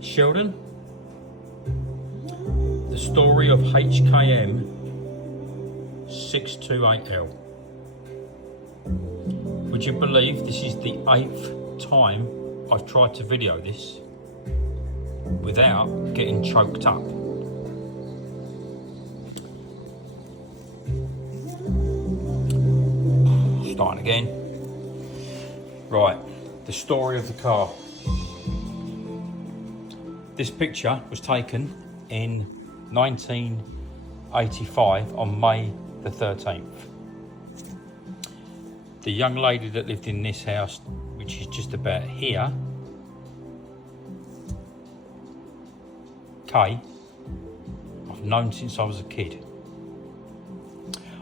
Sheldon, the story of HKM 628L. Would you believe this is the 8th time I've tried to video this without getting choked up? Starting again. Right, the story of the car. This picture was taken in 1985 on May the 13th. The young lady that lived in this house, which is just about here, Kay, I've known since I was a kid.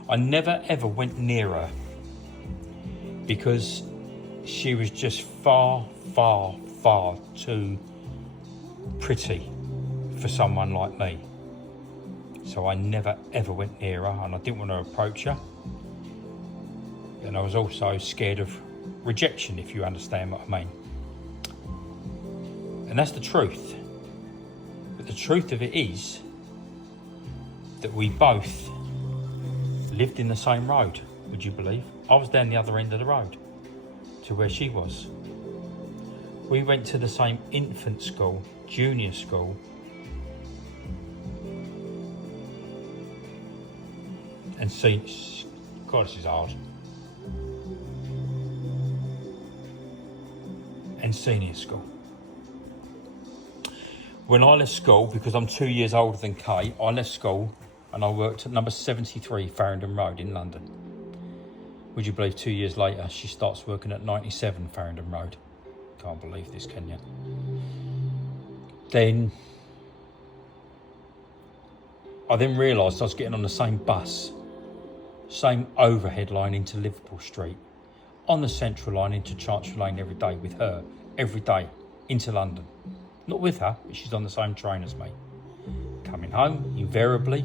I never ever went near her because she was just far, far, far too pretty for someone like me. So I never ever went near her, and I didn't want to approach her. And I was also scared of rejection, if you understand what I mean. And that's the truth. But the truth of it is that we both lived in the same road, would you believe? I was down the other end of the road to where she was. We went to the same infant school, junior school, and see, God, this is hard. And senior school. When I left school, because I'm 2 years older than Kay, I left school and I worked at number 73 Farringdon Road in London. Would you believe 2 years later she starts working at 97 Farringdon Road? Can't believe this, can you? Then I realised I was getting on the same bus, same overhead line into Liverpool Street, on the Central line into Chancery Lane every day with her, every day into London. Not with her, but she's on the same train as me. Coming home, invariably,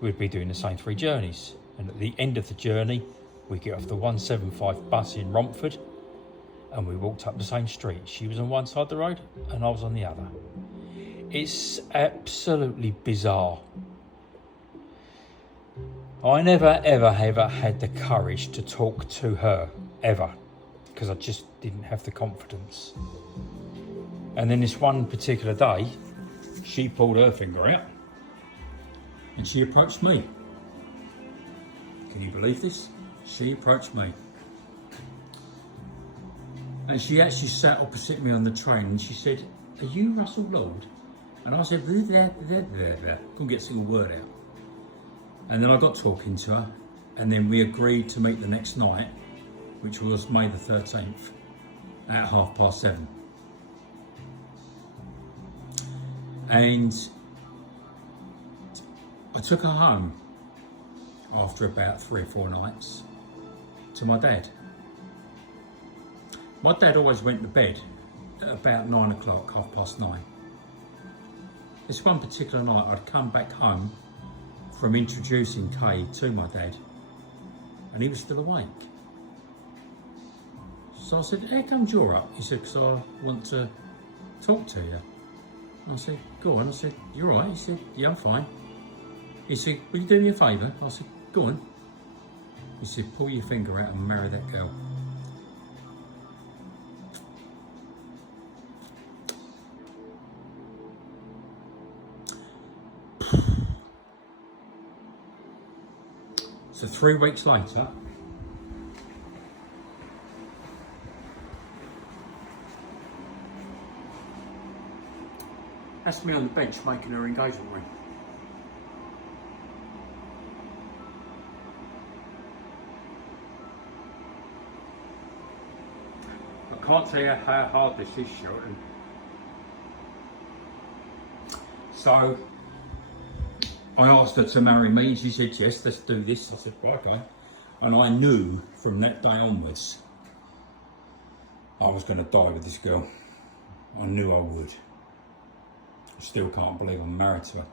we'd be doing the same 3 journeys. And at the end of the journey, we get off the 175 bus in Romford and we walked up the same street. She was on one side of the road and I was on the other. It's absolutely bizarre. I never ever had the courage to talk to her, ever, because I just didn't have the confidence. And then this one particular day, she pulled her finger out and she approached me. Can you believe this? She approached me. And she actually sat opposite me on the train and she said, "Are you Russell Lord?" And I said, blah, blah, blah, blah, blah. Couldn't get a single word out. And then I got talking to her, and then we agreed to meet the next night, which was May the 13th, at 7:30. And I took her home after about 3 or 4 nights to my dad. My dad always went to bed at about 9 o'clock, 9:30. This one particular night, I'd come back home from introducing Kay to my dad, and he was still awake. So I said, "How comes you're up?" He said, "Because I want to talk to you." And I said, "Go on." I said, "You all right?" He said, "Yeah, I'm fine." He said, "Will you do me a favour?" I said, "Go on." He said, "Pull your finger out and marry that girl." So 3 weeks later, that's me on the bench making her engagement ring. I can't tell you how hard this is, Sheldon. So I asked her to marry me and she said, "Yes, let's do this." I said, "Right, okay." And I knew from that day onwards I was going to die with this girl. I knew I would. I still can't believe I'm married to her.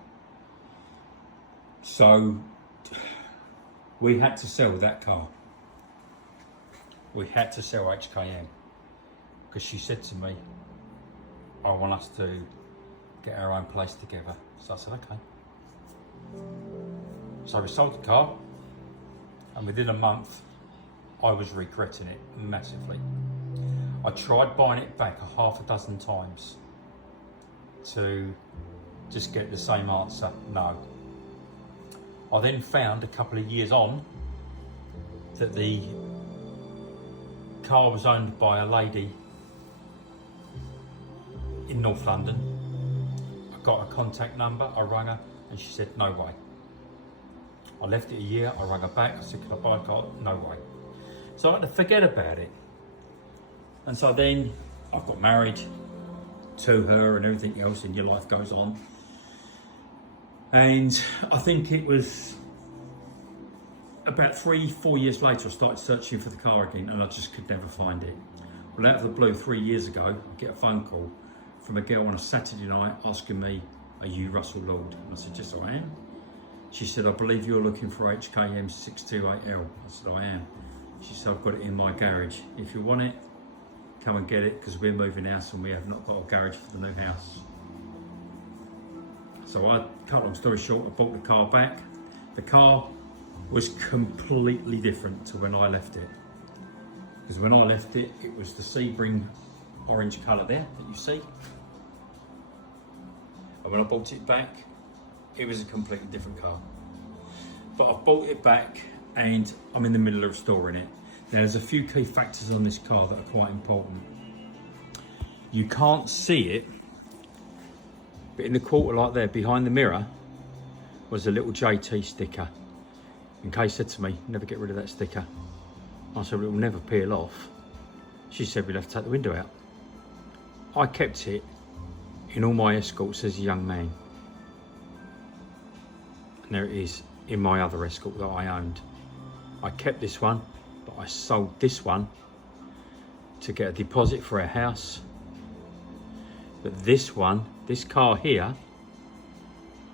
So we had to sell that car. We had to sell HKM. because she said to me, I want us to get our own place together. So I said, okay. So we sold the car, and within a month, I was regretting it massively. I tried buying it back a half a dozen times to just get the same answer, no. I then found a couple of years on that the car was owned by a lady in North London. I got her contact number, I rang her, and she said, no way. I left it a year, I rang her back, I said, can I buy a car? No way. So I had to forget about it. And so then I got married to her and everything else, and your life goes on. And I think it was about 3-4 years later, I started searching for the car again, and I just could never find it. Well, out of the blue, 3 years ago, I get a phone call from a girl on a Saturday night asking me, are you Russell Lord? And I said, yes, I am. She said, I believe you're looking for HKM 628L. I said, I am. She said, I've got it in my garage. If you want it, come and get it, because we're moving house and we have not got a garage for the new house. So I, cut long story short, I bought the car back. The car was completely different to when I left it. Because when I left it, it was the Sebring orange colour there that you see. And when I bought it back, it was a completely different car. But I bought it back and I'm in the middle of storing it. Now, there's a few key factors on this car that are quite important. You can't see it, but in the quarter light there, behind the mirror, was a little JT sticker. And Kay said to me, never get rid of that sticker. I said, well, it will never peel off. She said, we'll have to take the window out. I kept it in all my Escorts as a young man. And there it is in my other Escort that I owned. I kept this one, but I sold this one to get a deposit for a house. But this one, this car here,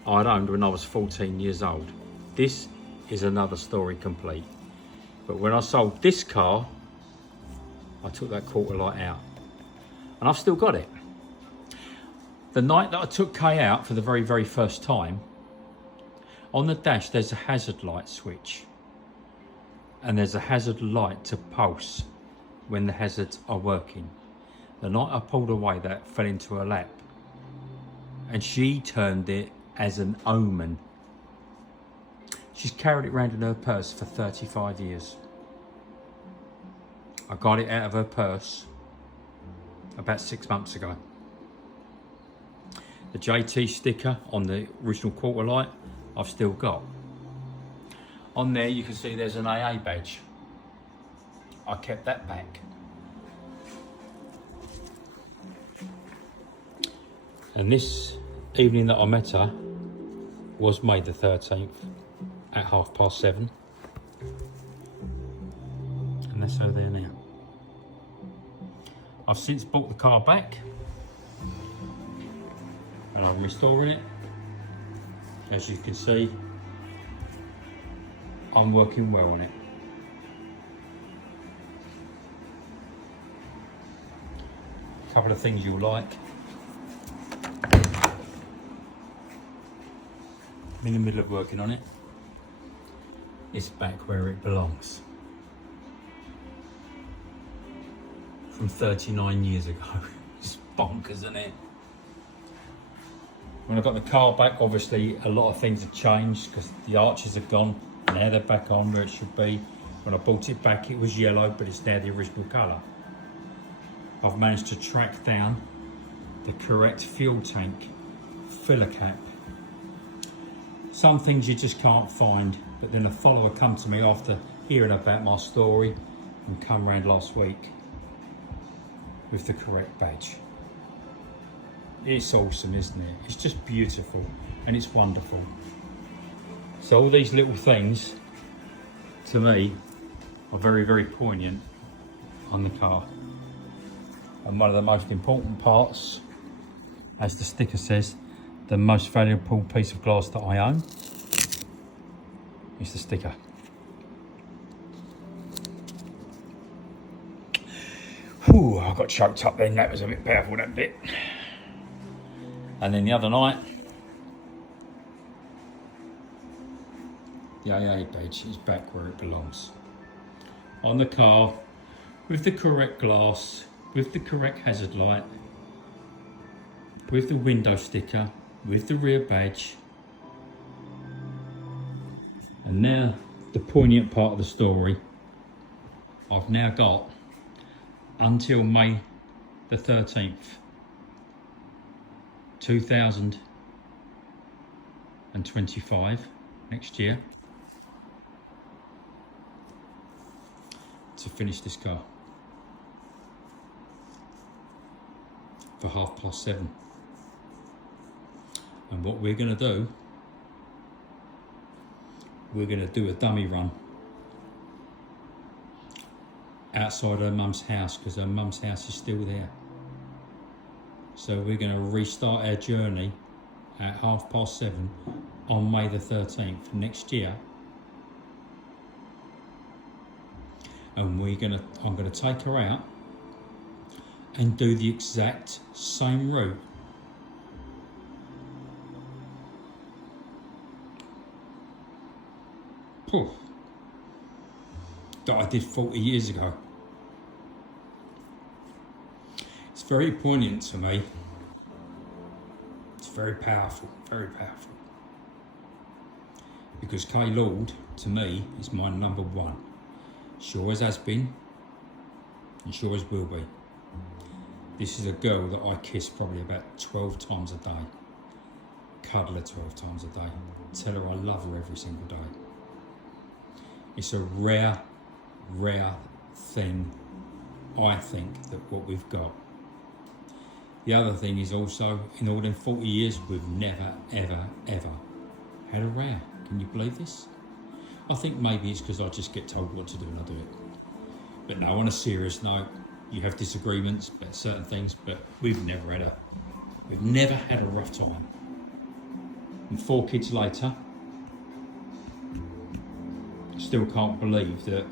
I'd owned when I was 14 years old. This is another story complete. But when I sold this car, I took that quarter light out. And I've still got it. The night that I took Kay out for the very, very first time, on the dash there's a hazard light switch. And there's a hazard light to pulse when the hazards are working. The night I pulled away, that fell into her lap. And she termed it as an omen. She's carried it around in her purse for 35 years. I got it out of her purse about 6 months ago. The JT sticker on the original quarter light, I've still got. On there you can see there's an AA badge. I kept that back. And this evening that I met her was May the 13th at 7:30. And that's her there now. I've since bought the car back and I'm restoring it. As you can see, I'm working well on it. A couple of things you'll like. I'm in the middle of working on it. It's back where it belongs. From 39 years ago. It's bonkers, isn't it? When I got the car back, obviously a lot of things have changed because the arches are gone. Now they're back on where it should be. When I bought it back, it was yellow, but it's now the original colour. I've managed to track down the correct fuel tank filler cap. Some things you just can't find, but then a follower come to me after hearing about my story and come round last week with the correct badge. It's awesome, isn't it? It's just beautiful and it's wonderful. So all these little things, to me, are very, very poignant on the car. And one of the most important parts, as the sticker says, the most valuable piece of glass that I own is the sticker. Ooh, I got choked up then. That was a bit powerful, that bit. And then the other night, the AA badge is back where it belongs. On the car, with the correct glass, with the correct hazard light, with the window sticker, with the rear badge. And now, the poignant part of the story, I've now got until May the 13th, 2025, next year, to finish this car for 7:30. And what we're going to do, we're going to do a dummy run outside her mum's house, because her mum's house is still there. So we're going to restart our journey at 7:30 on May the 13th next year. And I'm going to take her out and do the exact same route that I did 40 years ago. It's very poignant to me. It's very powerful, very powerful. Because Kay Lord, to me, is my number one. She always has been, and she always will be. This is a girl that I kiss probably about 12 times a day. Cuddle her 12 times a day. Tell her I love her every single day. It's a rare thing, I think, that what we've got. The other thing is also, in all them 40 years, we've never, ever had a row. Can you believe this? I think maybe it's because I just get told what to do and I do it. But no, on a serious note, you have disagreements about certain things, but we've never had a rough time. And 4 kids later, I still can't believe that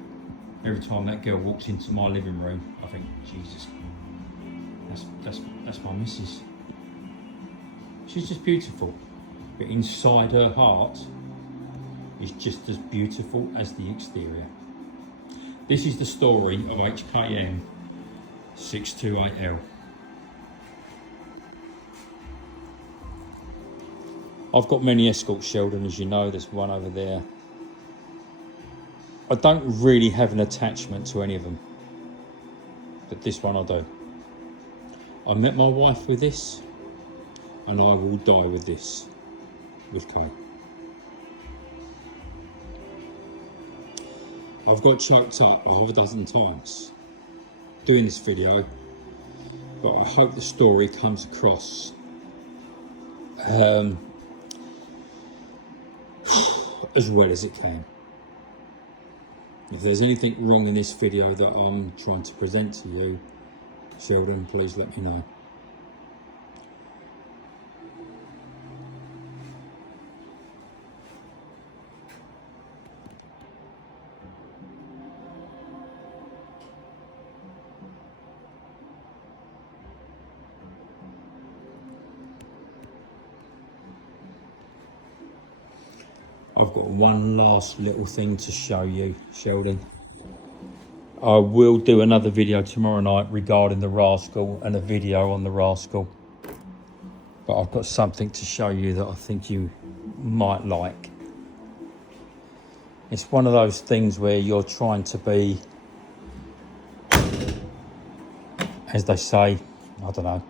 every time that girl walks into my living room, I think, Jesus, that's my missus. She's just beautiful, but inside her heart is just as beautiful as the exterior. This is the story of HKM 628L. I've got many Escort, Sheldon, as you know. There's one over there. I don't really have an attachment to any of them, but this one I do. I met my wife with this, and I will die with this, with Kay. I've got choked up a half a dozen times doing this video, but I hope the story comes across as well as it can. If there's anything wrong in this video that I'm trying to present to you, Sheldon, please let me know. I've got one last little thing to show you, Sheldon. I will do another video tomorrow night regarding the Rascal and a video on the Rascal. But I've got something to show you that I think you might like. It's one of those things where you're trying to be, as they say, I don't know,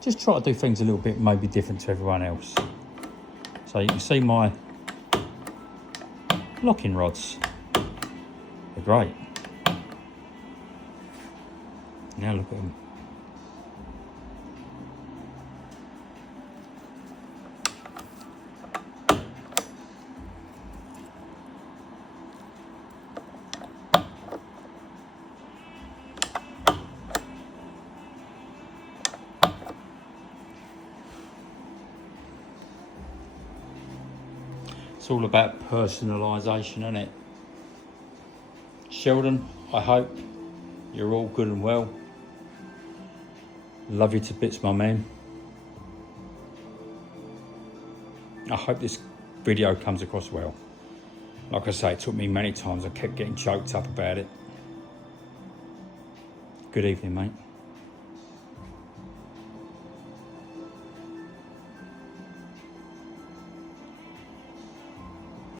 just try to do things a little bit maybe different to everyone else. So you can see my locking rods. They're great. Now look at them. It's all about personalisation, isn't it? Sheldon, I hope You're all good and well. Love you to bits, my man. I hope this video comes across well. Like I say, it took me many times. I kept getting choked up about it. Good evening, mate.